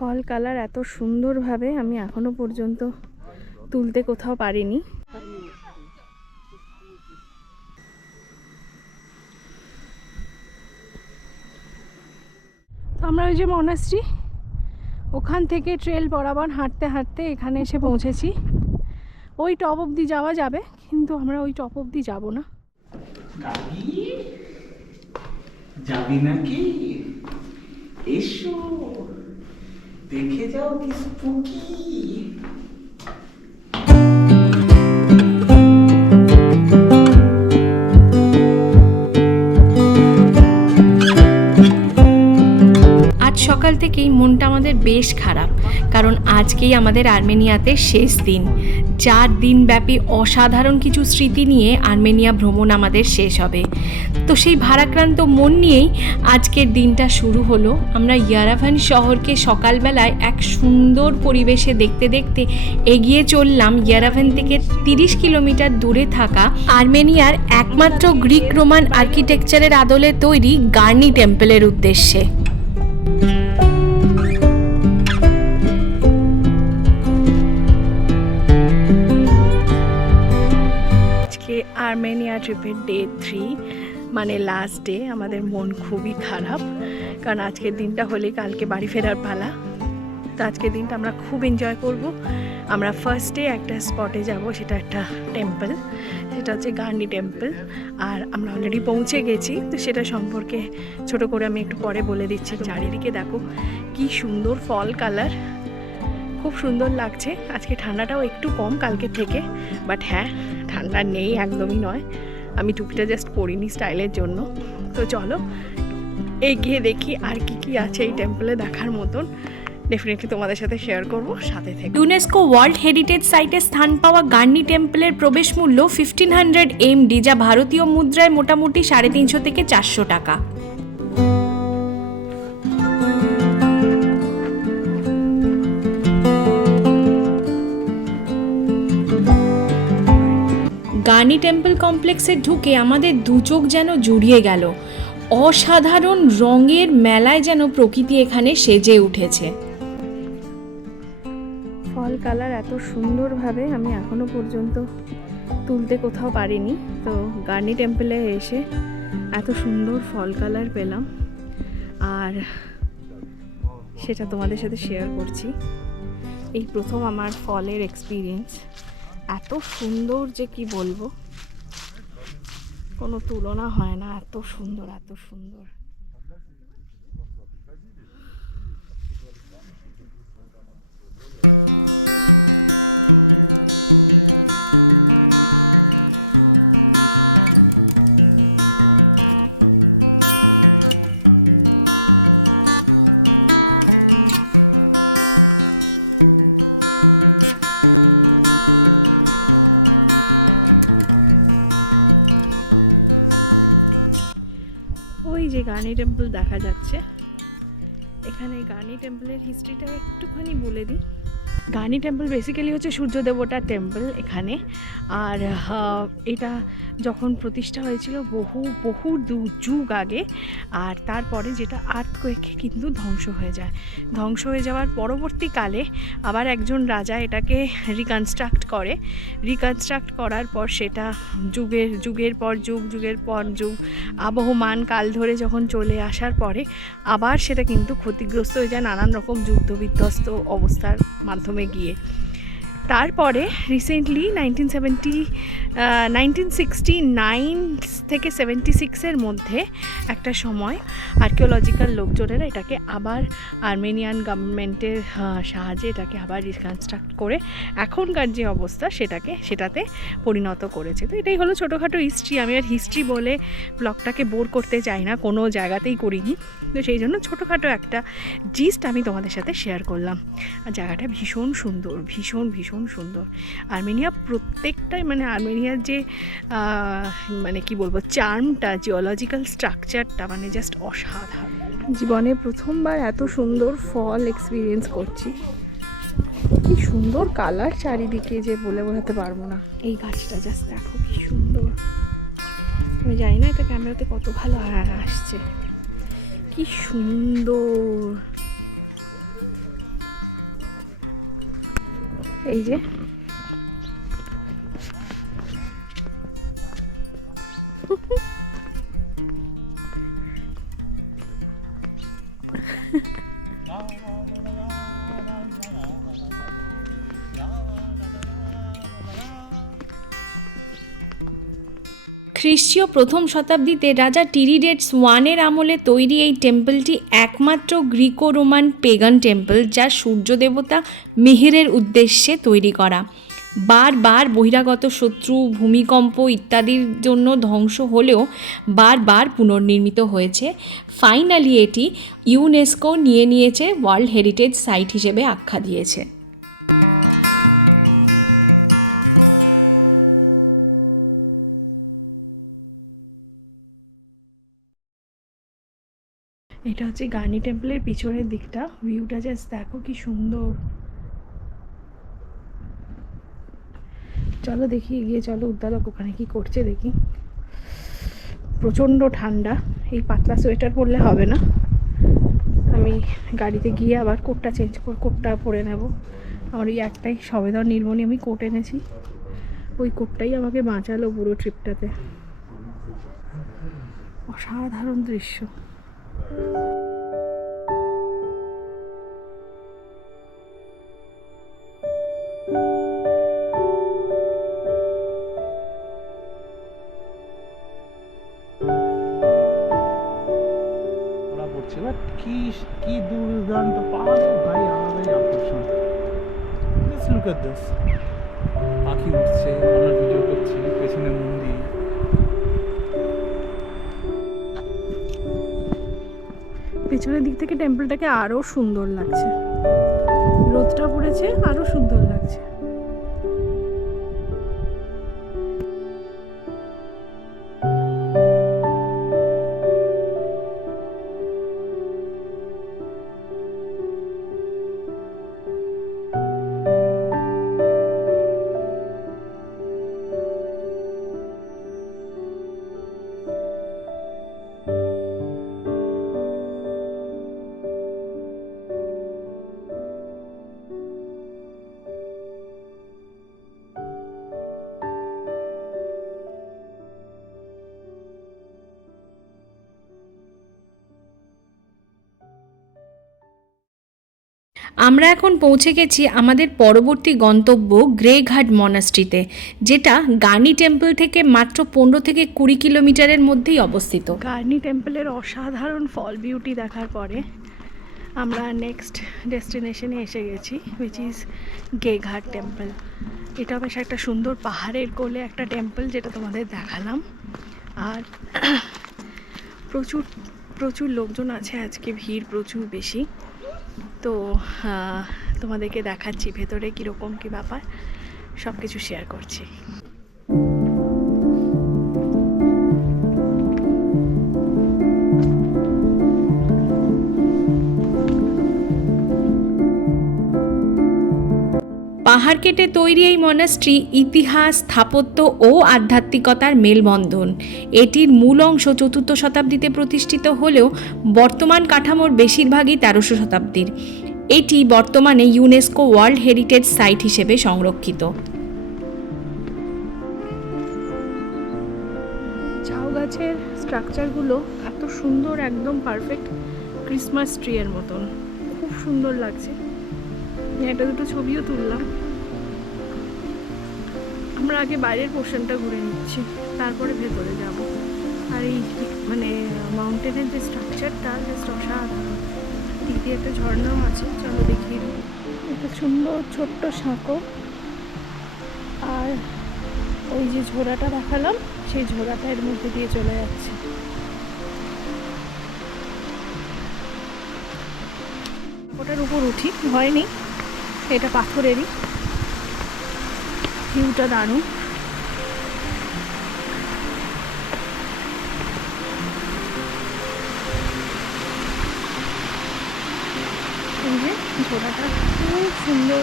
ফল colour এত সুন্দরভাবে আমি এখনো পর্যন্ত তুলতে কোথাও পারিনি। তো আমরা ওই যে মনাশ্রী ওখান থেকে ট্রেল বরাবর হাঁটতে হাঁটতে এখানে এসে পৌঁছেছি। ওই টপ অবধি যাওয়া যাবে, কিন্তু আমরা ওই টপ অবধি যাব না। যাবি নাকি? এসো দেখে যাও কি স্পুকি। সকাল থেকেই মনটা আমাদের বেশ খারাপ, কারণ আজকেই আমাদের আর্মেনিয়াতে শেষ দিন। 4 দিনব্যাপী অসাধারণ কিছু স্মৃতি নিয়ে আর্মেনিয়া ভ্রমণ আমাদের শেষ হবে। তো সেই ভারাক্রান্ত মন নিয়েই আজকের দিনটা শুরু হলো। আমরা ইয়ারাভান শহরকে সকালবেলায় এক সুন্দর পরিবেশে দেখতে দেখতে এগিয়ে চললাম ইয়ারাভান থেকে 30 কিলোমিটার দূরে থাকা আর্মেনিয়ার একমাত্র গ্রিক রোমান আর্কিটেকচারের আদলে তৈরি গার্নি টেম্পলের উদ্দেশ্যে। আর্মেনিয়া ট্রিপের ডে 3 মানে লাস্ট ডে। আমাদের মন খুবই খারাপ, কারণ আজকের দিনটা হলেই কালকে বাড়ি ফেরার পালা। তো আজকের দিনটা আমরা খুব এনজয় করব। আমরা ফার্স্টে একটা স্পটে যাব, সেটা একটা টেম্পল, সেটা হচ্ছে গার্নি টেম্পল। আর আমরা অলরেডি পৌঁছে গেছি, তো সেটা সম্পর্কে ছোট করে আমি একটু পরে বলে দিচ্ছি। চারিদিকে দেখো কি সুন্দর ফল কালার, খুব সুন্দর লাগছে। আজকে ঠান্ডাটাও একটু কম কালকের থেকে, বাট হ্যাঁ ঠান্ডা নেই একদমই নয়। আমি টুপিটা জাস্ট পরিনি স্টাইলের জন্য। তো চলো এগিয়ে দেখি আর কি কি আছে এই টেম্পলে দেখার মতন। ডেফিনেটলি তোমাদের সাথে শেয়ার করবো, সাথে থেকে। ইউনেস্কো ওয়ার্ল্ড হেরিটেজ সাইটে স্থান পাওয়া গার্নি টেম্পলের প্রবেশ মূল্য 1500 MD, যা ভারতীয় মুদ্রায় মোটামুটি 350 থেকে 400 টাকা। গার্নি টেম্পল কমপ্লেক্সে ঢুকে আমাদের দু চোখ যেন জুড়িয়ে গেল। অসাধারণ রঙের মেলায় যেন প্রকৃতি এখানে সেজে উঠেছে। ফল কালার এত সুন্দরভাবে আমি এখনো পর্যন্ত তুলতে কোথাও পারিনি। তো গার্নি টেম্পলে এসে এত সুন্দর ফল কালার পেলাম, আর সেটা তোমাদের সাথে শেয়ার করছি। এই প্রথম আমার ফলের এক্সপিরিয়েন্স। এত সুন্দর যে কি বলবো, কোনো তুলনা হয় না। এত সুন্দর, এত সুন্দর। ওই যে গার্নি টেম্পল দেখা যাচ্ছে, এখানে গার্নি টেম্পলের হিস্ট্রিটা একটুখানি বলে দিই। গার্নি টেম্পল বেসিক্যালি হচ্ছে সূর্য দেবতার টেম্পল এখানে। আর এটা যখন প্রতিষ্ঠা হয়েছিল বহু যুগ আগে, আর তারপরে যেটা আর্থকোয়েকে কিন্তু ধ্বংস হয়ে যায়। ধ্বংস হয়ে যাওয়ার পরবর্তীকালে আবার একজন রাজা এটাকে রিকনস্ট্রাক্ট করার পর সেটা যুগের পর যুগ আবহমান কাল ধরে যখন চলে আসার পরে আবার সেটা কিন্তু ক্ষতিগ্রস্ত হয়ে যায় নানান রকম যুদ্ধ বিধ্বস্ত অবস্থার মাধ্যমে গিয়ে। তারপরে রিসেন্টলি 1969 থেকে 76-এর মধ্যে একটা সময় আর্কিওলজিক্যাল লোকজনেরা এটাকে আবার আর্মেনিয়ান গভর্নমেন্টের সাহায্যে এটাকে আবার রিকনস্ট্রাক্ট করে এখনকার যে অবস্থা সেটাতে পরিণত করেছে। তো এটাই হলো ছোটোখাটো হিস্ট্রি। আমি আর হিস্ট্রি বলে ব্লগটাকে বোর করতে চাই না, কোনো জায়গাতেই করিনি। তো সেই জন্য ছোটোখাটো একটা জিস্ট আমি তোমাদের সাথে শেয়ার করলাম। আর জায়গাটা ভীষণ সুন্দর, ভীষণ সুন্দর। আর্মেনিয়া প্রত্যেকটাই মানে আর্মেনিয়ার যে মানে কি বলবো চার্মটা, জিওলজিক্যাল স্ট্রাকচারটা মানে জাস্ট অসাধারণ। জীবনে প্রথমবার এত সুন্দর ফল এক্সপিরিয়েন্স করছি। কি সুন্দর কালার চারিদিকে যে বলে বোঝাতে পারবো না। এই গাছটা জাস্ট দেখো কি সুন্দর। আমি জানি না এটা ক্যামেরাতে কত ভালো আসছে। কি সুন্দর। এই যে খ্রিস্টীয় প্রথম শতাব্দীতে রাজা টিরিডেটস ওয়ানের আমলে তৈরি এই টেম্পলটি একমাত্র গ্রিকো রোমান পেগান টেম্পল, যা সূর্য দেবতা মিহিরের উদ্দেশ্যে তৈরি করা। বারবার বহিরাগত শত্রু, ভূমিকম্প ইত্যাদির জন্য ধ্বংস হলেও বারবার পুনর্নির্মিত হয়েছে। ফাইনালি এটি ইউনেস্কো নিয়ে নিয়েছে, ওয়ার্ল্ড হেরিটেজ সাইট হিসেবে আখ্যা দিয়েছে। এটা হচ্ছে গার্নি টেম্পলের পিছনের দিকটা, ভিউটা জাস্ট দেখো কি সুন্দর। চলো দেখি, এগিয়ে চলো, উদ্দালক ওখানে কি করছে দেখি। প্রচণ্ড ঠান্ডা, এই পাতলা সোয়েটার পরলে হবে না, আমি গাড়িতে গিয়ে আবার কোটটা চেঞ্জ করে কোটটা পরে নেব। আমার ওই একটাই সবেদন নির্মণি আমি কোট এনেছি, ওই কোটটাই আমাকে বাঁচালো পুরো ট্রিপটাতে। অসাধারণ দৃশ্য। কি দুর্দান্ত পাহাড় ভাই, আলাদাই আকর্ষণ। Let's look at this. পাখি উঠছে, আমরা ভিডিও করছি, পেছনে মন্দির। পেছনের দিক থেকে টেম্পলটাকে আরো সুন্দর লাগছে, রোদটা পড়েছে, আরো সুন্দর লাগছে। আমরা এখন পৌঁছে গেছি আমাদের পরবর্তী গন্তব্য গ্রেঘাট মনাস্ট্রিতে, যেটা গার্নি টেম্পল থেকে মাত্র 15 থেকে 20 কিলোমিটারের মধ্যেই অবস্থিত। গার্নি টেম্পলের অসাধারণ ফল বিউটি দেখার পরে আমরা নেক্সট ডেস্টিনেশনে এসে গেছি, হুইচ ইজ গেঘাট টেম্পল। এটা বেশ একটা সুন্দর পাহাড়ের কোলে একটা টেম্পল, যেটা তোমাদের দেখালাম। আর প্রচুর প্রচুর লোকজন আছে আজকে, ভিড় প্রচুর বেশি। তো তোমাদেরকে দেখাচ্ছি ভেতরে কীরকম কী ব্যাপার, সব কিছু শেয়ার করছি। পাহাড় কেটে তৈরি এই মনাস্ট্রি ইতিহাস, স্থাপত্য ও আধ্যাত্মিকতার মেলবন্ধন। এটির মূল অংশ 4th শতাব্দীতে প্রতিষ্ঠিত হলেও বর্তমান কাঠামোর বেশিরভাগই 1300 শতাব্দীর। এটি বর্তমানে ইউনেস্কো ওয়ার্ল্ড হেরিটেজ সাইট হিসেবে সংরক্ষিত। ঝাউ গাছের স্ট্রাকচারগুলো এত সুন্দর, একদম পারফেক্ট ক্রিসমাস ট্রি এর মতন, খুব সুন্দর লাগছে। একটা দুটো ছবিও তুললাম। আমরা আগে বাইরের পোর্শনটা ঘুরে নিচ্ছি, তারপরে ভেতরে যাব। আর এই মানে মাউন্টেনের যে স্ট্রাকচারটা জাস্ট অসাধারণ। দিক দিয়ে একটা ঝর্ণাও আছে, চলো দেখি। একটা সুন্দর ছোট্ট সাঁকো, আর ওই যে ঝোড়াটা দেখালাম, সেই ঝোড়াটা এর মধ্যে দিয়ে চলে যাচ্ছে। ওটার উপর উঠি, ভয় নেই, এটা পাথরেরই। ভিউটা দারুণ। এই যে ঝোড়াটা খুব সুন্দর,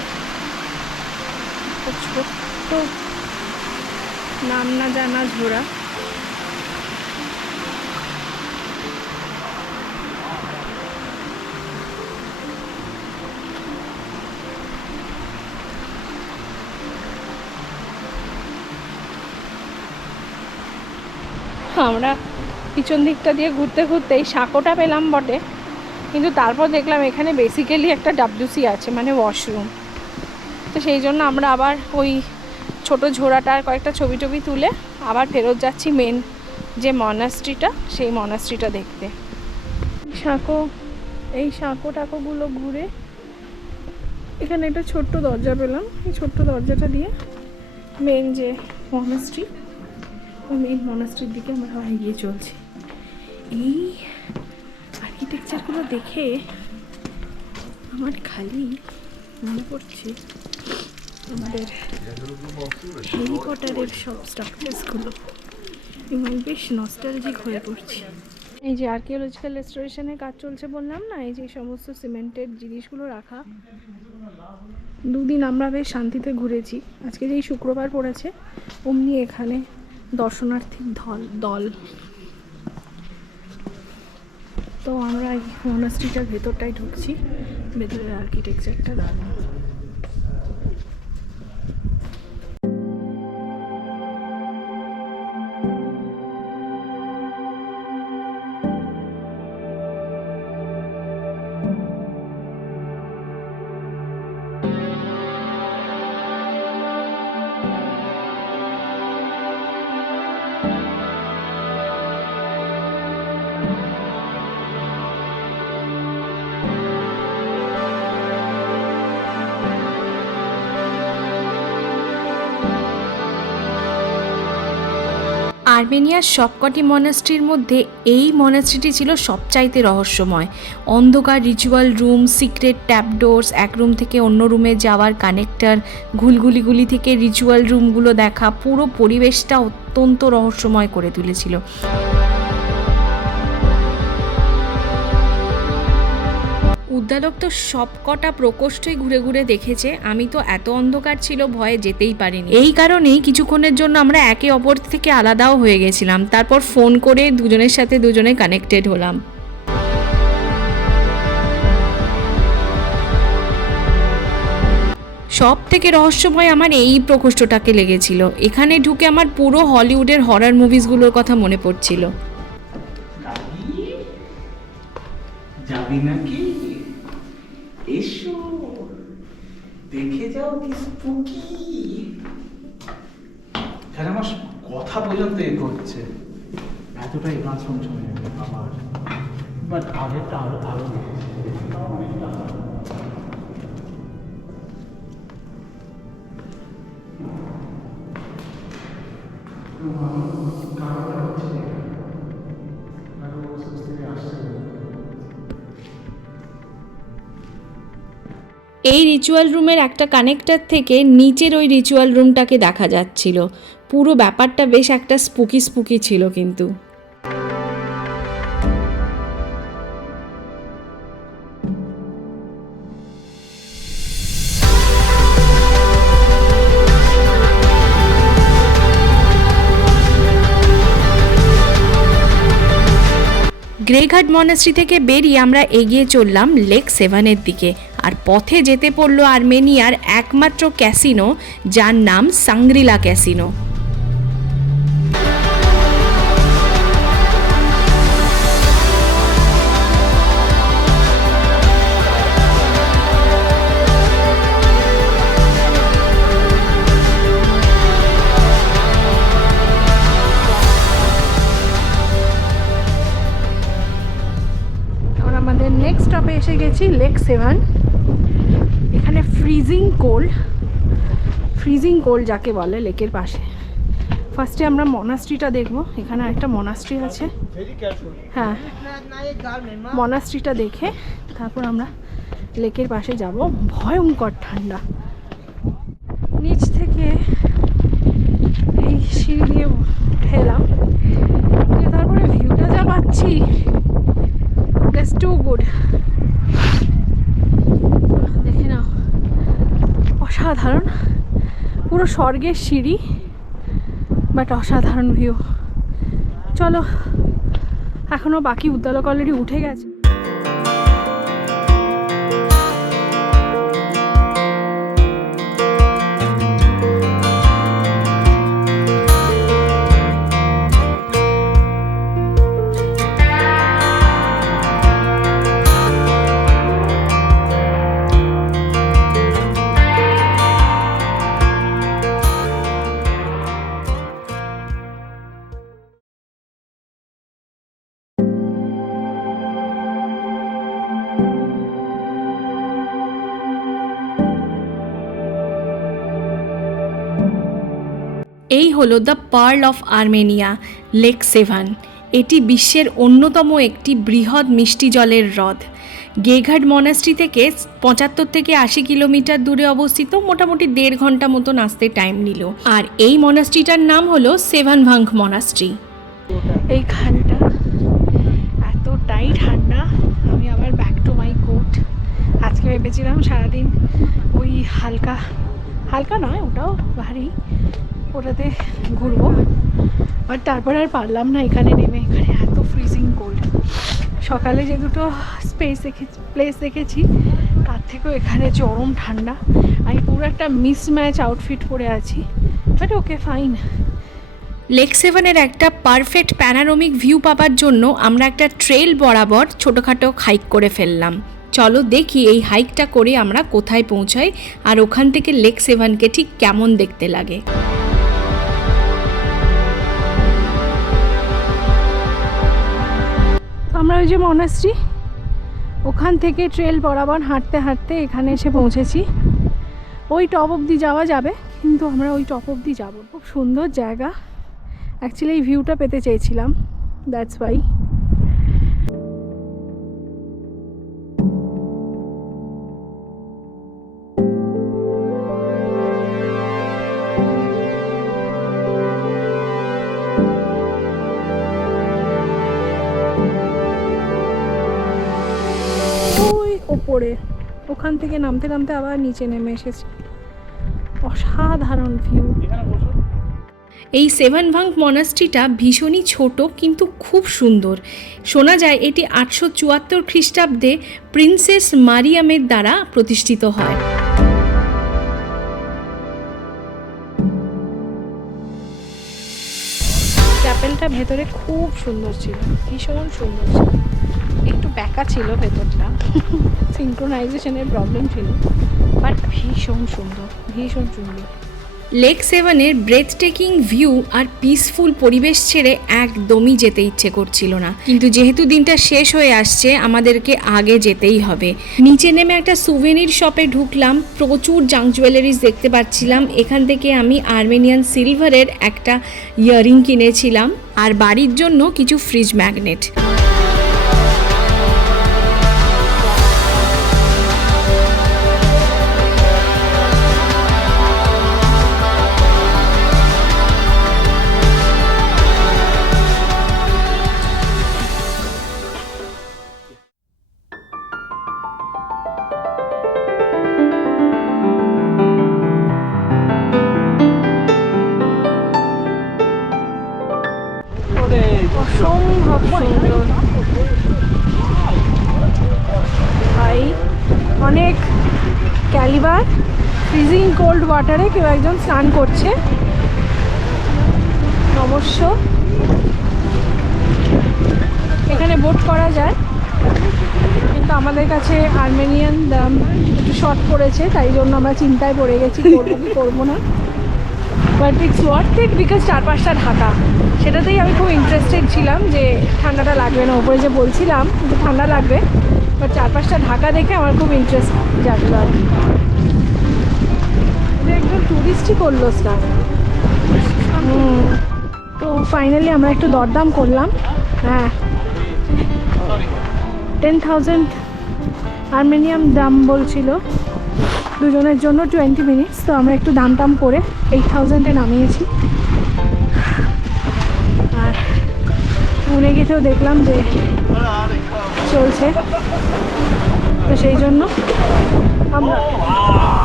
ছোট্ট নাম না জানা ঝোড়া। আমরা পিছন দিকটা দিয়ে ঘুরতে ঘুরতে এই সাঁকোটা পেলাম বটে, কিন্তু তারপর দেখলাম এখানে বেসিক্যালি একটা ডাব্লিউসি আছে, মানে ওয়াশরুম। তো সেই জন্য আমরা আবার ওই ছোট ঝোড়াটার কয়েকটা ছবি টবি তুলে আবার ফেরত যাচ্ছি মেন যে মনাস্ট্রিটা, সেই মনাস্ট্রিটা দেখতে। এই সাঁকো টাকোগুলো ঘুরে এখানে একটা ছোট্ট দরজা পেলাম। এই ছোট্ট দরজাটা দিয়ে মেন যে মনাস্ট্রি, ওই মেন মনাস্ট্রির দিকে আমরা এগিয়ে চলছি। এই আর্কিটেকচারগুলো দেখে আমার খালি মনে পড়ছে আমাদের হ্যারি পটারের সব স্ট্রাকচার্সগুলো, এবং বেশ নস্টালজিক হয়ে পড়ছি। এই যে আর্কিওলজিক্যাল রেস্টোরেশনের কাজ চলছে বললাম না, এই যে সমস্ত সিমেন্টের জিনিসগুলো রাখা। দুদিন আমরা বেশ শান্তিতে ঘুরেছি। আজকে যেই শুক্রবার পড়েছে অমনি এখানে দর্শনার্থীর দল। তো আমরা এই মনাস্ট্রিটার ভেতরটাই ঢুকছি, ভেতরের আর্কিটেকচারটা দারুণ। আর্মেনিয়ার সবকটি মনাস্ট্রির মধ্যে এই মনাস্ট্রিটি ছিল সবচাইতে রহস্যময়। অন্ধকার রিচুয়াল রুম, সিক্রেট ট্যাপডোরস, এক রুম থেকে অন্য রুমে যাওয়ার কানেক্টর, ঘুলঘুলিগুলি থেকে রিচুয়াল রুমগুলো দেখা, পুরো পরিবেশটা অত্যন্ত রহস্যময় করে তুলেছিল। উদ্দালক তো সবকটা প্রকোষ্ঠই ঘুরে ঘুরে দেখেছে, আমি তো এত অন্ধকার ছিল ভয়ে যেতেই পারিনি। এই কারণেই কিছুক্ষণের জন্য আমরা একে অপর থেকে আলাদাও হয়ে গেছিলাম, তারপর ফোন করে দুজনের সাথে দুজনে কানেক্টেড হলাম। সব থেকে রহস্যময় আমার এই প্রকোষ্ঠটাকে লেগেছিল। এখানে ঢুকে আমার পুরো হলিউডের হরর মুভিসগুলোর কথা মনে পড়ছিল। যাবি নাকি? এসো দেখে যাও কি স্পুকি। এখানে আমার কথা পর্যন্ত এ করছে, এতটাই গান শুনছে আমার, বাট আগেরটা আরো আরো এই রিচুয়াল রুমের একটা কানেক্টর থেকে নিচের ওই রিচুয়াল রুমটাকে দেখা যাচ্ছিল। পুরো ব্যাপারটা বেশ একটা স্পুকি ছিল কিন্তু। গ্রেঘাট মনাস্ট্রি থেকে বেরিয়ে আমরা এগিয়ে চললাম লেক সেভানের দিকে, আর পথে যেতে পড়ল আর্মেনিয়ার একমাত্র ক্যাসিনো, যার নাম সাংগ্রিলা ক্যাসিনো। নেক্সট স্টপে এসে গেছি লেক সেভান। এখানে ফ্রিজিং কোল্ড যাকে বলে লেকের পাশে। ফার্স্টে আমরা মনাস্ট্রিটা দেখবো, এখানে একটা মনাস্ট্রি আছে। হ্যাঁ, মনাস্ট্রিটা দেখে তারপর আমরা লেকের পাশে যাব। ভয়ঙ্কর ঠান্ডা। নিচ থেকে এই সিঁড়ি দিয়ে উঠে এলাম, তারপরে ভিউটা যা পাচ্ছি, দ্যাটস টু গুড। দেখে নাও, অসাধারণ, পুরো স্বর্গের সিঁড়ি, বাট অসাধারণ ভিউ। চলো, এখনো বাকি উদ্দালক অলরেডি উঠে গেছে। এই হলো the pearl of Armenia, lake Sevan. এটি বিশ্বের অন্যতম একটি বৃহৎ মিষ্টি জলের হ্রদ। গেঘাট মনাস্ট্রি থেকে 75 থেকে 80 কিলোমিটার দূরে অবস্থিত, মোটামুটি 1.5 ঘন্টা মতো আসতে টাইম নিল। আর এই মনাস্ট্রিটার নাম হলো সেভানভাঙ্ক মনাস্ট্রি। এইখানটা এতটাই ঠান্ডা, আমি আবার ব্যাক টু মাই কোট। আজকে ভেবেছিলাম সারাদিন ওই হালকা হালকা নয়, ওটাও ভারী, ওটাতে ঘুরবো, বাট তারপর আর পারলাম না এখানে নেমে। এখানে এত ফ্রিজিং কোল্ড। সকালে যে দুটো প্লেস দেখেছি তার থেকেও এখানে চরম ঠান্ডা। আমি পুরো একটা মিসম্যাচ আউটফিট পরে আছি, বাট ওকে ফাইন। লেক সেভানের একটা পারফেক্ট প্যানারোমিক ভিউ পাওয়ার জন্য আমরা একটা ট্রেল বরাবর ছোটোখাটো হাইক করে ফেললাম। চলো দেখি এই হাইকটা করে আমরা কোথায় পৌঁছাই আর ওখান থেকে লেক সেভানকে ঠিক কেমন দেখতে লাগে। আমরা ওই যে মনাস্ট্রি, ওখান থেকে ট্রেল বরাবর হাঁটতে হাঁটতে এখানে এসে পৌঁছেছি। ওই টপ অবধি যাওয়া যাবে, কিন্তু আমরা ওই টপ অবধি যাবো। খুব সুন্দর জায়গা, অ্যাকচুয়ালি এই ভিউটা পেতে চেয়েছিলাম, দ্যাটস ওয়াই। ওই ওপরে, ওখান থেকে নামতে নামতে আবার নিচে নেমে এসেছি। অসাধারণ ভিউ। এই সেভানভাঙ্ক মনাস্ট্রিটা ভীষণই ছোট কিন্তু খুব সুন্দর। শোনা যায় এটি 874 খ্রিস্টাব্দে প্রিন্সেস মারিয়ামের দ্বারা প্রতিষ্ঠিত হয়। চ্যাপেলটা ভেতরে খুব সুন্দর ছিল, ভীষণ সুন্দর ছিল। একটু ব্যাকা ছিল ভেতরটা, সিনক্রোনাইজেশনের প্রবলেম ছিল, বাট ভীষণ সুন্দর, ভীষণ সুন্দর। লেক সেভানের ব্রেথ টেকিং ভিউ আর পিসফুল পরিবেশ ছেড়ে একদমই যেতে ইচ্ছে করছিল না, কিন্তু যেহেতু দিনটা শেষ হয়ে আসছে আমাদেরকে আগে যেতেই হবে। নিচে নেমে একটা সুভেনির শপে ঢুকলাম, প্রচুর জাঙ্ক জুয়েলারিজ দেখতে পাচ্ছিলাম। এখান থেকে আমি আর্মেনিয়ান সিলভারের একটা ইয়াররিং কিনেছিলাম আর বাড়ির জন্য কিছু ফ্রিজ ম্যাগনেট। অসম্ভব সুন্দর ভাই, অনেক ক্যালিবার ফ্রিজিং কোল্ড ওয়াটারে কেউ একজন স্নান করছে। অবশ্য এখানে বোট করা যায়, কিন্তু আমাদের কাছে আর্মেনিয়ান দাম একটু শর্ট পড়েছে, তাই জন্য আমরা চিন্তায় পড়ে গেছি করবো কি করবো না। But it's worth it because 4-5টা ঢাকা, সেটাতেই আমি খুব ইন্টারেস্টেড ছিলাম যে ঠান্ডাটা লাগবে না। ওপরে যে বলছিলাম যে ঠান্ডা লাগবে, বাট 4-5টা ঢাকা দেখে আমার খুব ইন্টারেস্ট জাগলো আর কি। একদম টুরিস্টই করলো স্টার। তো ফাইনালি আমরা একটু দরদাম করলাম। হ্যাঁ, 10,000 আর্মেনিয়াম দাম বলছিল দুজনের জন্য 20 মিনিটস। তো আমরা একটু দাম টাম করে 8,000-এ নামিয়েছি। আর উনে গেছেও দেখলাম যে চলছে, তো সেই জন্য আমরা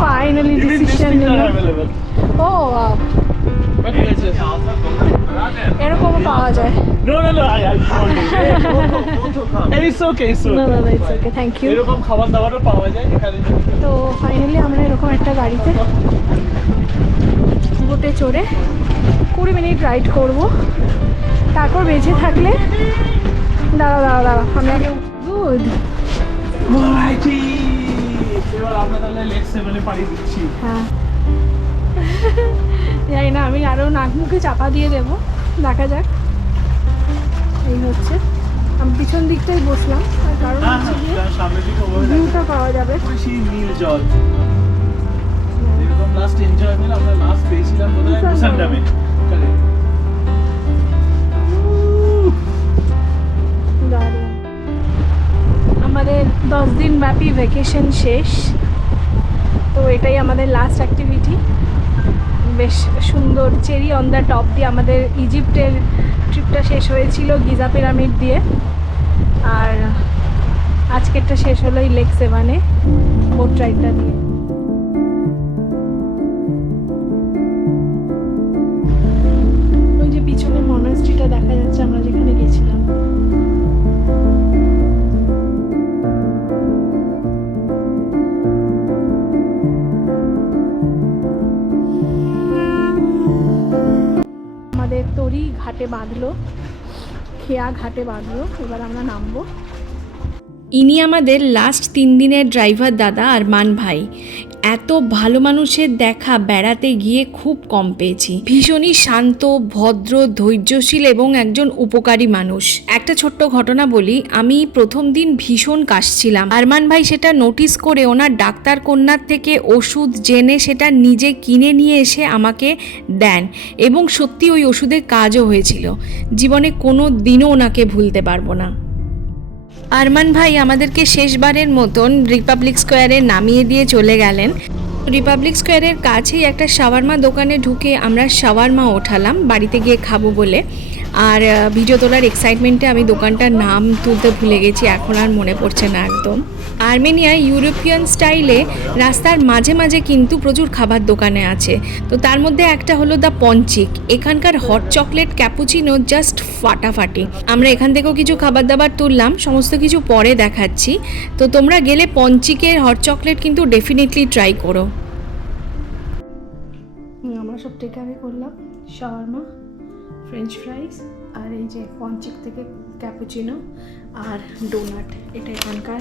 ফাইনালি ডিসিশন নিলাম। ও এরকমও পাওয়া যায়? No, it's okay. না, ইটস ওকে, থ্যাংক ইউ। এরকম খাবার দাবারও পাওয়া যায় এখানে। তো ফাইনালি আমরা এরকম একটা গাড়িতে বোটে চড়ে 20 মিনিট রাইড করব। তারপর বেঁচে থাকলে দাঁড়া আমি আগে গুড এবার আমরা তাহলে লেক সেভেনে পাড়ি দিচ্ছি। হ্যাঁ, জানি না, আমি আরও নাক মুখে চাপা দিয়ে দেবো, দেখা যাক। এই হচ্ছে আমি পিছন দিকটাই বসলাম, আর কারণ হচ্ছে ভিউটা পাওয়া যাবে। নীল জল এরকম লাস্ট এনজয়মেন্ট আমরা লাস্ট পেয়েছিলাম বোধহয় বুসানডামে। দারুণ। আমাদের 10 দিন ব্যাপী ভ্যাকেশন শেষ, তো এটাই আমাদের লাস্ট অ্যাক্টিভিটি। বেশ সুন্দর চেরি অন দ্য টপ দিয়ে আমাদের ইজিপ্টের ট্রিপটা শেষ হয়েছিল, গিজা পিরামিড দিয়ে। আর আজকেরটা শেষ হলো এই লেক সেভানে বোট রাইডটা দিয়ে। ওই যে পিছনে মনাস্ট্রিটা দেখা যাচ্ছে আমরা যেখানে গেছিলাম। আমাদের তরি ঘাটে বাঁধলো, খেয়া ঘাটে বাঁধলো, এবার আমরা নামবো। ইনি আমাদের লাস্ট 3 দিনের ড্রাইভার দাদা আরমান ভাই। এত ভালো মানুষের দেখা বেড়াতে গিয়ে খুব কম পেয়েছি। ভীষণই শান্ত, ভদ্র, ধৈর্যশীল এবং একজন উপকারী মানুষ। একটা ছোট্ট ঘটনা বলি, আমি প্রথম দিন ভীষণ কাশছিলাম। আরমান ভাই সেটা নোটিস করে ওনার ডাক্তার কন্যার থেকে ওষুধ জেনে সেটা নিজে কিনে নিয়ে এসে আমাকে দেন, এবং সত্যি ওই ওষুধের কাজও হয়েছিল। জীবনে কোনো দিনও ওনাকে ভুলতে পারবো না। আরমান ভাই আমাদেরকে শেষবারের মতন রিপাবলিক স্কোয়ারে নামিয়ে দিয়ে চলে গেলেন। রিপাবলিক স্কোয়ারের কাছেই একটা শাওয়ারমা দোকানে ঢুকে আমরা শাওয়ারমা ওঠালাম বাড়িতে গিয়ে খাবো বলে। আর ভিডিও তোলার এক্সাইটমেন্টে আমি দোকানটার নাম তুলতে ভুলে গেছি, এখন আর মনে পড়ছে না একদম। আর্মেনিয়ায় ইউরোপিয়ান স্টাইলে রাস্তার মাঝে মাঝে কিন্তু প্রচুর খাবার দোকানে আছে। তো তার মধ্যে একটা হলো দ্য পঞ্চিক। এখানকার হট চকলেট ক্যাপুচিনো জাস্ট ফাটাফাটি। আমরা এখান থেকেও কিছু খাবার দাবার তুললাম, সমস্ত কিছু পরে দেখাচ্ছি। তো তোমরা গেলে পঞ্চিকের হট চকলেট কিন্তু ডেফিনেটলি ট্রাই করো। আমরা সব টেক অ্যাওয়ে করলাম, শাওয়ারমা, ফ্রেঞ্চ ফ্রাইস, আর এই যে পঞ্চিক থেকে ক্যাপুচিনো আর ডোনাট। এটা এখানকার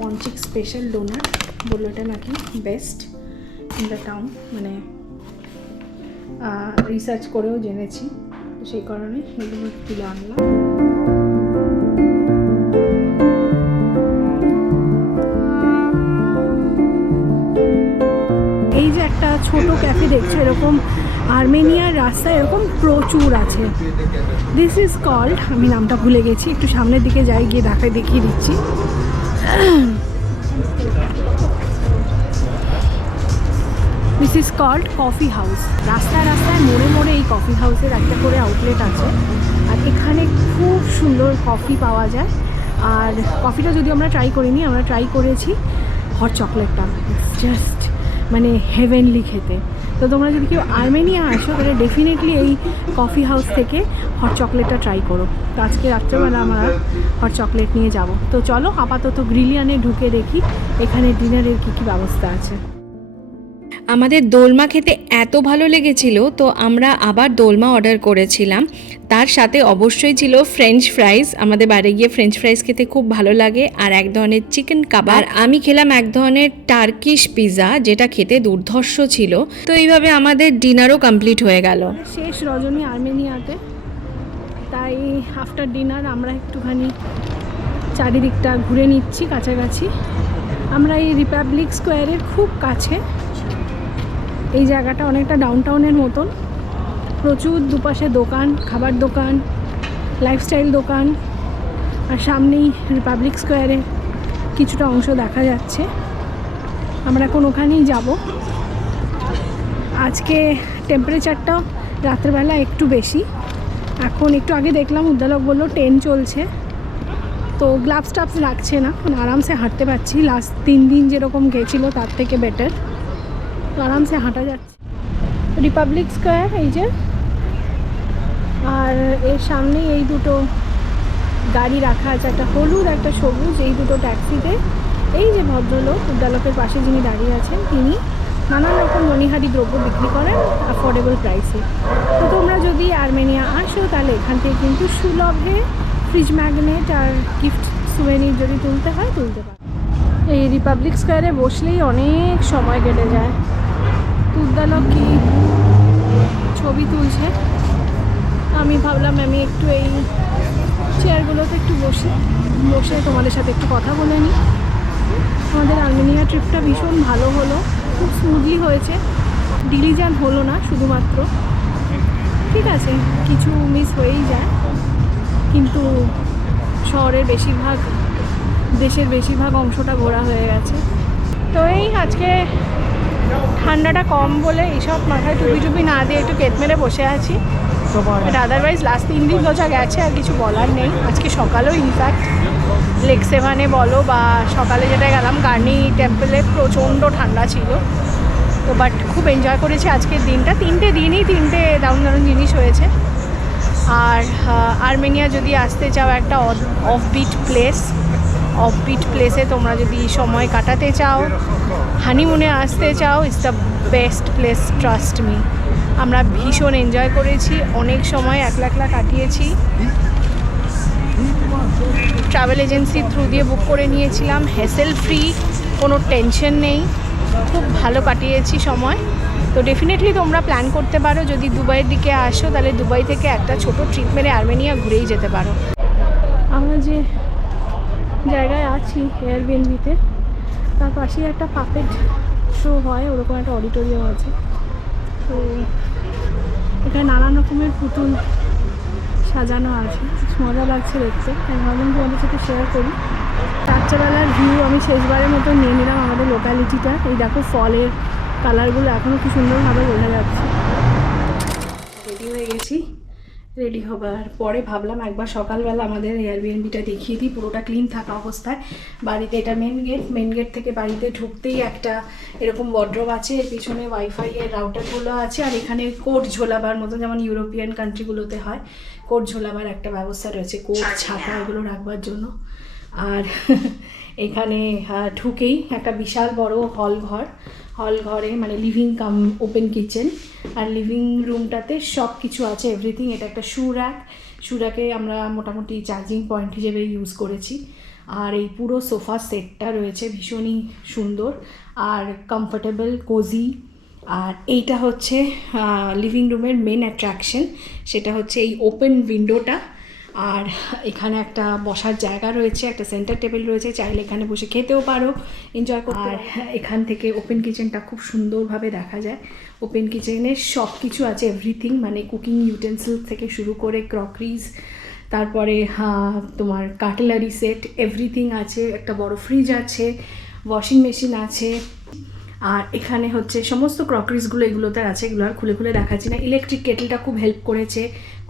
পঞ্চিক স্পেশাল ডোনাট, বললো এটা নাকি বেস্ট ইন দ্য টাউন, মানে রিসার্চ করেও জেনেছি, তো সেই কারণে এগুলো তুলে আনলাম। এই যে একটা ছোট ক্যাফে দেখছো, এরকম আর্মেনিয়ার রাস্তায় এরকম প্রচুর আছে। দিস ইজ কল্ড, আমি নামটা ভুলে গেছি, একটু সামনের দিকে যাই, গিয়ে দেখিয়ে দিচ্ছি। This is cold coffee house. রাস্তায় রাস্তায় মোড়ে মোড়ে এই কফি হাউসের একটা করে আউটলেট আছে, আর এখানে খুব সুন্দর কফি পাওয়া যায়। আর কফিটা যদি আমরা ট্রাই করিনি, আমরা ট্রাই করেছি হট চকলেটটা, ইটস জাস্ট মানে হেভেনলি খেতে। তো তোমরা যদি কেউ আর্মেনিয়া আসো তাহলে ডেফিনেটলি এই কফি হাউস থেকে হট চকলেটটা ট্রাই করো। তো আজকে রাত্রেবেলা আমরা হট চকলেট নিয়ে যাব। তো চলো আপাতত গ্রিলিয়ানে ঢুকে দেখি এখানে ডিনারের কী কী ব্যবস্থা আছে। আমাদের দোলমা খেতে এত ভালো লেগেছিল, তো আমরা আবার দোলমা অর্ডার করেছিলাম। তার সাথে অবশ্যই ছিল ফ্রেঞ্চ ফ্রাইজ। আমাদের বাইরে গিয়ে ফ্রেঞ্চ ফ্রাইজ খেতে খুব ভালো লাগে, আর এক ধরনের চিকেন কাবাব। আর আমি খেলাম এক ধরনের টার্কিশ পিৎজা, যেটা খেতে দুর্ধর্ষ ছিল। তো এইভাবে আমাদের ডিনারও কমপ্লিট হয়ে গেল। শেষ রজনী আর্মেনিয়াতে, তাই আফটার ডিনার আমরা একটুখানি চারিদিকটা ঘুরে নিচ্ছি কাছাকাছি। আমরা এই রিপাবলিক স্কোয়ারের খুব কাছে। এই জায়গাটা অনেকটা ডাউনটাউনের মতন, প্রচুর দুপাশে দোকান, খাবার দোকান, লাইফস্টাইল দোকান, আর সামনেই রিপাবলিক স্কোয়ারে কিছুটা অংশ দেখা যাচ্ছে। আমরা এখন ওখানেই যাব। আজকে টেম্পারেচারটাও রাত্রেবেলা একটু বেশি। এখন একটু আগে দেখলাম উদ্দালক বললো 10 চলছে, তো গ্লাভস টাভস লাগছে না, মানে আরামসে হাঁটতে পারছি। লাস্ট 3 দিন যেরকম গেছিলো তার থেকে বেটার, তো আরামসে হাঁটা যাচ্ছে। রিপাবলিক স্কোয়ার এই যে, আর এর সামনেই এই দুটো গাড়ি রাখা আছে, একটা হলুদ একটা সবুজ। এই দুটো ট্যাক্সিতে এই যে ভদ্রলোক উদ্দালকের পাশে যিনি দাঁড়িয়ে আছেন, তিনি নানান রকম মণিহারি দ্রব্য বিক্রি করেন অ্যাফোর্ডেবল প্রাইসে। তো তোমরা যদি আর্মেনিয়া আসো তাহলে এখান থেকে কিন্তু সুলভে ফ্রিজ ম্যাগনেট আর গিফট সুভেনির যদি তুলতে হয় তুলতে পারো। এই রিপাবলিক স্কোয়ারে বসলেই অনেক সময় কেটে যায়। উদ্দালক কি ছবি তুলছে, আমি ভাবলাম আমি একটু এই চেয়ারগুলোতে একটু বসে তোমাদের সাথে একটু কথা বলে নিই। আমাদের আর্মেনিয়া ট্রিপটা ভীষণ ভালো হলো, খুব স্মুথলি হয়েছে, ডিলিজান হলো না শুধুমাত্র। ঠিক আছে, কিছু মিস হয়েই যায়, কিন্তু শহরের দেশের বেশিরভাগ অংশটা ঘোরা হয়ে গেছে। তো এই আজকে ঠান্ডাটা কম বলে এইসব মাথায় টুপি না দিয়ে একটু কেট মেরে বসে আছি। বাট আদারওয়াইজ লাস্ট 3 দিন তো যা গেছে আর কিছু বলার নেই। আজকে সকালেও ইনফ্যাক্ট লেক সেভানে বলো বা সকালে যেটা গেলাম গার্নি টেম্পলে প্রচণ্ড ঠান্ডা ছিল। তো বাট খুব এনজয় করেছি আজকের দিনটা। 3টে দিনই 3টে দারুণ দারুণ জিনিস হয়েছে। আর আর্মেনিয়া যদি আসতে চাও, একটা অফবিট প্লেসে তোমরা যদি সময় কাটাতে চাও, হানিমুনে আসতে চাও, it's the best place, trust me. আমরা ভীষণ এনজয় করেছি, অনেক সময় একলা কাটিয়েছি। ট্রাভেল এজেন্সির থ্রু দিয়ে বুক করে নিয়েছিলাম, হ্যাসেল ফ্রি, কোনো টেনশন নেই, খুব ভালো কাটিয়েছি সময়। তো ডেফিনেটলি তোমরা প্ল্যান করতে পারো, যদি দুবাইয়ের দিকে আসো তাহলে দুবাই থেকে একটা ছোট ট্রিপ মেরে আর্মেনিয়া ঘুরেই যেতে পারো। আমরা যে জায়গায় আছি এয়ারবিএনবিতে, তার পাশেই একটা পাপেট শো হয়, ওরকম একটা অডিটোরিয়াম আছে। তো এখানে নানান রকমের পুতুল সাজানো আছে, মজা লাগছে দেখতে। আমি ভাবলাম তোমাদের সাথে শেয়ার করি। রাত্রেবেলার ভিউ আমি শেষবারের মতো নিয়ে নিলাম আমাদের লোকালিটিটা। এই দেখো ফলের কালারগুলো এখনও কি সুন্দরভাবে বোঝা যাচ্ছে। রেডি হয়ে গেছি, রেডি হবার পরে ভাবলাম একবার সকালবেলা আমাদের এয়ারবিএনবিটা দেখিয়ে দিই পুরোটা ক্লিন থাকা অবস্থায়। বাড়িতে এটা মেন গেট থেকে বাড়িতে ঢুকতেই একটা এরকম ওয়ার্ড্রোব আছে, এর পিছনে ওয়াইফাই এর রাউটারগুলো আছে, আর এখানে কোট ঝোলাবার মতো যেমন ইউরোপিয়ান কান্ট্রিগুলোতে হয়, কোট ঝোলাবার একটা ব্যবস্থা রয়েছে, কোট ছাতা এগুলো রাখবার জন্য। আর এখানে ঢুকেই একটা বিশাল বড় হল ঘরে মানে লিভিং কাম ওপেন কিচেন, আর লিভিং রুমটাতে সব কিছু আছে, এভরিথিং। এটা একটা শু র্যাকে আমরা মোটামুটি চার্জিং পয়েন্ট হিসেবে ইউজ করেছি। আর এই পুরো সোফা সেটটা রয়েছে ভীষণই সুন্দর আর কমফোর্টেবল, কোজি। আর এইটা হচ্ছে লিভিং রুমের মেন অ্যাট্রাকশন, সেটা হচ্ছে এই ওপেন উইন্ডোটা। আর এখানে একটা বসার জায়গা রয়েছে, একটা সেন্টার টেবিল রয়েছে, চাইলে এখানে বসে খেতেও পারো, এনজয় করতে। আর এখান থেকে ওপেন কিচেনটা খুব সুন্দরভাবে দেখা যায়। ওপেন কিচেনে সব কিছু আছে, এভরিথিং, মানে কুকিং ইউটেন্সিল থেকে শুরু করে ক্রকারিজ, তারপরে তোমার কাটলারি সেট, এভরিথিং আছে। একটা বড় ফ্রিজ আছে, ওয়াশিং মেশিন আছে। আর এখানে হচ্ছে সমস্ত ক্রকারিজগুলো এগুলোতে আছে, এগুলো আর খুলে দেখাচ্ছি না। ইলেকট্রিক কেটেলটা খুব হেল্প করেছে,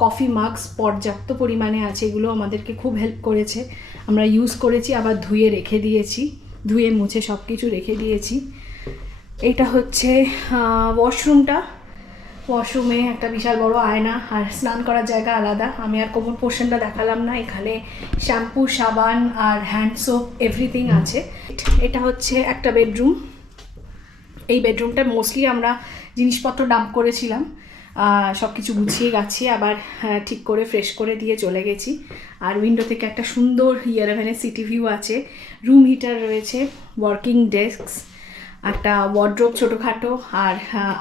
কফি মাগস পর্যাপ্ত পরিমাণে আছে, এগুলো আমাদেরকে খুব হেল্প করেছে। আমরা ইউজ করেছি, আবার ধুয়ে মুছে সব কিছু রেখে দিয়েছি। এটা হচ্ছে ওয়াশরুমে একটা বিশাল বড় আয়না, আর স্নান করার জায়গা আলাদা। আমি আর কোমর পোর্শনটা দেখালাম না। এখানে শ্যাম্পু, সাবান আর হ্যান্ড সোপ এভরিথিং আছে। এটা হচ্ছে একটা বেডরুম। এই বেডরুমটা মোস্টলি আমরা জিনিসপত্র ডাম্প করেছিলাম, সব কিছু গুছিয়ে গাছিয়ে আবার ঠিক করে ফ্রেশ করে দিয়ে চলে গেছি। আর উইন্ডো থেকে একটা সুন্দর ইয়েলেভেনের সিটি ভিউ আছে, রুম হিটার রয়েছে, ওয়ার্কিং ডেস্ক, একটা ওয়ার্ড্রোব ছোটোখাটো, আর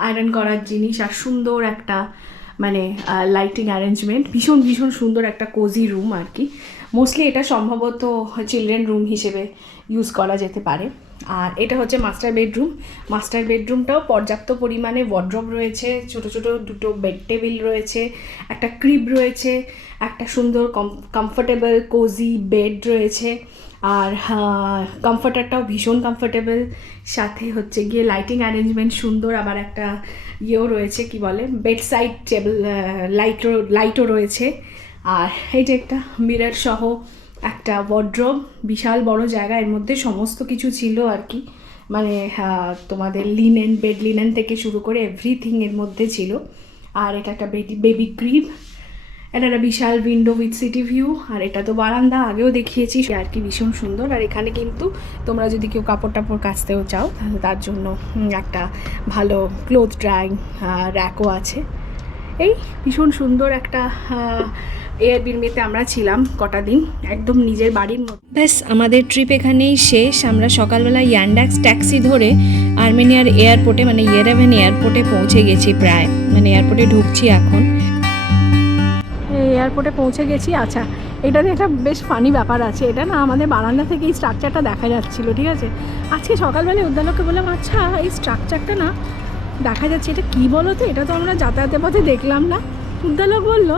আয়রন করার জিনিস, আর সুন্দর একটা মানে লাইটিং অ্যারেঞ্জমেন্ট। ভীষণ সুন্দর একটা কোজি রুম আর কি। মোস্টলি এটা সম্ভবত চিলড্রেন রুম হিসেবে ইউজ করা যেতে পারে। আর এটা হচ্ছে মাস্টার বেডরুমটাও পর্যাপ্ত পরিমাণে ওয়ার্ড্রোব রয়েছে, ছোট 2টো বেড টেবিল রয়েছে, একটা ক্রিব রয়েছে, একটা সুন্দর কমফোর্টেবল কোজি বেড রয়েছে। আর কমফোর্টারটাও ভীষণ কমফোর্টেবল, সাথে হচ্ছে গিয়ে লাইটিং অ্যারেঞ্জমেন্ট সুন্দর, আবার একটা ইয়েও রয়েছে, কি বলে, বেড সাইড টেবিল লাইটও রয়েছে। আর এটা একটা মিরর সহ একটা ওয়ার্ড্রোব, বিশাল বড় জায়গা, এর মধ্যে সমস্ত কিছু ছিল আর কি। মানে তোমাদের বেড লিনেন থেকে শুরু করে এভরিথিং এর মধ্যে ছিল। আর এটা একটা বেবি ক্রিব, এটা একটা বিশাল উইন্ডো উইথ সিটি ভিউ। আর এটা তো বারান্দা, আগেও দেখিয়েছি আর কি, ভীষণ সুন্দর। আর এখানে কিন্তু তোমরা যদি কেউ কাপড় কাচতেও চাও তাহলে তার জন্য একটা ভালো ক্লোথ ড্রাইং র্যাকও আছে। এই ভীষণ সুন্দর একটা এয়ারবিএনবিতে আমরা ছিলাম কটা দিন, একদম নিজের বাড়ির মতো। ব্যাস আমাদের ট্রিপ এখানেই শেষ। আমরা সকালবেলা ইয়ান্ডাক্স ট্যাক্সি ধরে আর্মেনিয়ার এয়ারপোর্টে মানে ইয়েরেভান এয়ারপোর্টে পৌঁছে গেছি, প্রায় মানে এয়ারপোর্টে ঢুকছি এখন। এয়ারপোর্টে পৌঁছে গেছি। আচ্ছা, এটাতে একটা বেশ ফানি ব্যাপার আছে। এটা না আমাদের বারান্দা থেকে এই স্ট্রাকচারটা দেখা যাচ্ছিলো, ঠিক আছে। আজকে সকালবেলায় উদ্দালককে বললাম, আচ্ছা এই স্ট্রাকচারটা না দেখা যাচ্ছে, এটা কী বলো তো, এটা তো আমরা যাতায়াতের পথে দেখলাম না। উদ্দালক বললো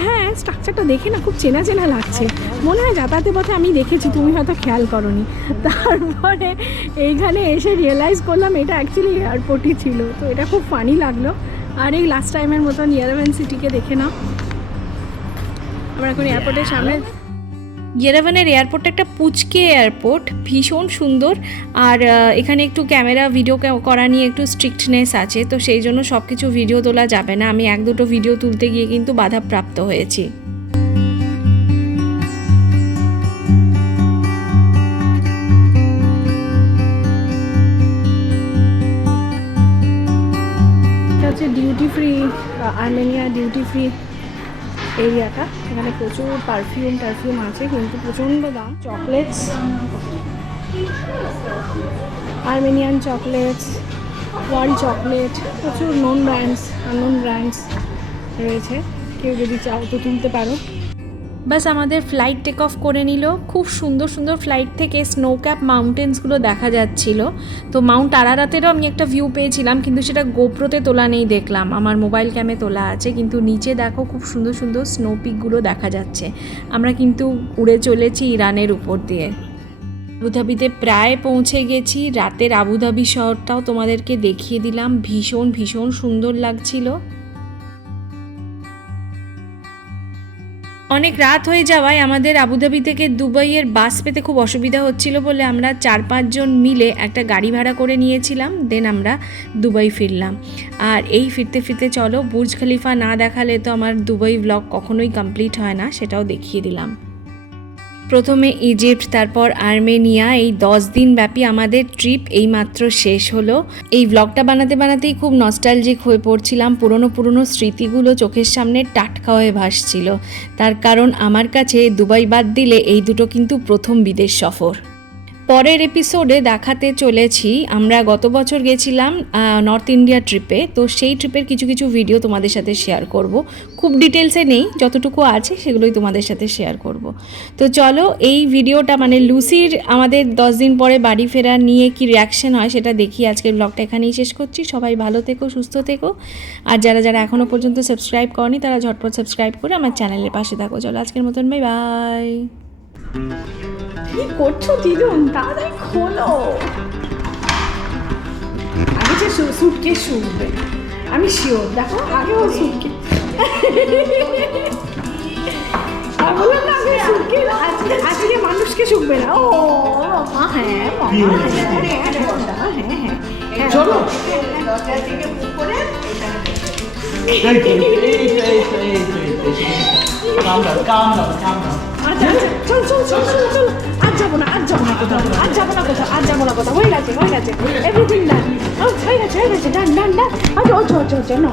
হ্যাঁ, স্ট্রাকচারটা দেখে না খুব চেনা চেনা লাগছে, মনে হয় যাতায়াতের পথে আমি দেখেছি, তুমি হয়তো খেয়াল করনি। তারপরে এইখানে এসে রিয়েলাইজ করলাম এটা অ্যাকচুয়ালি এয়ারপোর্টই ছিল, তো এটা খুব ফানি লাগলো। আর এই লাস্ট টাইমের মতন ইয়েরেভান সিটিকে দেখে নাও। আমরা এখন এয়ারপোর্টের সামনে। ইয়েরেভানের এয়ারপোর্টটা একটা পুচকে এয়ারপোর্ট, ভীষণ সুন্দর। আর এখানে একটু ক্যামেরা ভিডিও করা নিয়ে একটু স্ট্রিক্টনেস আছে, তো সেই জন্য সব কিছু ভিডিও তোলা যাবে না। আমি 1-2টো ভিডিও তুলতে গিয়ে কিন্তু বাধাপ্রাপ্ত হয়েছি। এটা হচ্ছে duty free, Armenia duty free এরিয়াটা। এখানে প্রচুর পারফিউম আছে, কিন্তু প্রচণ্ড দাম। Chocolates, Armenian chocolates, world chocolate, প্রচুর নন ব্র্যান্ডস রয়েছে। কেউ যদি চাও তো তুলতে পারো। বাস আমাদের ফ্লাইট টেক অফ করে নিল। খুব সুন্দর সুন্দর ফ্লাইট থেকে স্নো ক্যাপ মাউন্টেন্সগুলো দেখা যাচ্ছিল। তো মাউন্ট আরারাতেরও আমি একটা ভিউ পেয়েছিলাম, কিন্তু সেটা গোপ্রোতে তোলা নেই দেখলাম, আমার মোবাইল ক্যামে তোলা আছে। কিন্তু নিচে দেখো খুব সুন্দর সুন্দর স্নো পিকগুলো দেখা যাচ্ছে। আমরা কিন্তু উড়ে চলেছি ইরানের উপর দিয়ে। আবুধাবিতে প্রায় পৌঁছে গেছি। রাতের আবুধাবি শহরটাও তোমাদেরকে দেখিয়ে দিলাম, ভীষণ ভীষণ সুন্দর লাগছিল। অনেক রাত হয়ে যাওয়ায় আমাদের আবুধাবি থেকে দুবাইয়ের বাস পেতে খুব অসুবিধা হচ্ছিল বলে আমরা 4-5 জন মিলে একটা গাড়ি ভাড়া করে নিয়েছিলাম। দেন আমরা দুবাই ফিরলাম। আর এই ফিরতে ফিরতে চলো, বুর্জ খলিফা না দেখালে তো আমার দুবাই ব্লগ কখনোই কমপ্লিট হয় না, সেটাও দেখিয়ে দিলাম। প্রথমে ইজিপ্ট, তারপর আর্মেনিয়া। এই 10 দিন ব্যাপী আমাদের ট্রিপ এইমাত্র শেষ হলো। এই ব্লগটা বানাতে বানাতেই খুব নস্টালজিক হয়ে পড়ছিলাম। পুরনো স্মৃতিগুলো চোখের সামনে টাটকা হয়ে ভাসছিল। তার কারণ আমার কাছে দুবাই বাদ দিলে এই দুটো কিন্তু প্রথম বিদেশ সফর। পরের এপিসোডে দেখাতে চলেছি আমরা গত বছর গেছিলাম নর্থ ইন্ডিয়া ট্রিপে, তো সেই ট্রিপের কিছু কিছু ভিডিও তোমাদের সাথে শেয়ার করব। খুব ডিটেলসে নেই, যতটুকু আছে সেগুলোই তোমাদের সাথে শেয়ার করব। তো চলো এই ভিডিওটা মানে লুসির আমাদের 10 দিন পরে বাড়ি ফেরা নিয়ে কি রিয়াকশন হয় সেটা দেখি। আজকের ব্লগটা এখানেই শেষ করছি। সবাই ভালো থেকো, সুস্থ থেকো। আর যারা যারা এখনও পর্যন্ত সাবস্ক্রাইব করনি তারা ঝটপট সাবস্ক্রাইব করে আমার চ্যানেলের পাশে থাকো। চলো আজকের মতন বাই বাই। কি করছো দিদুন, তাড়াতাড়ি খোলো। আগে যে সুটকেস শুনবে, আমি শিওর। দেখো আগে ও সুটকেস, বললাম না আগে সুটকেস। আজকে মানুষকে শুকবে না। ও মা, হ্যাঁ হ্যাঁ চলো calm down. আচ্ছা চল। আজ যাবো না কোথাও। হয়ে গেছে এভরিথিং ডান। হয়ে গেছে ডান। চল না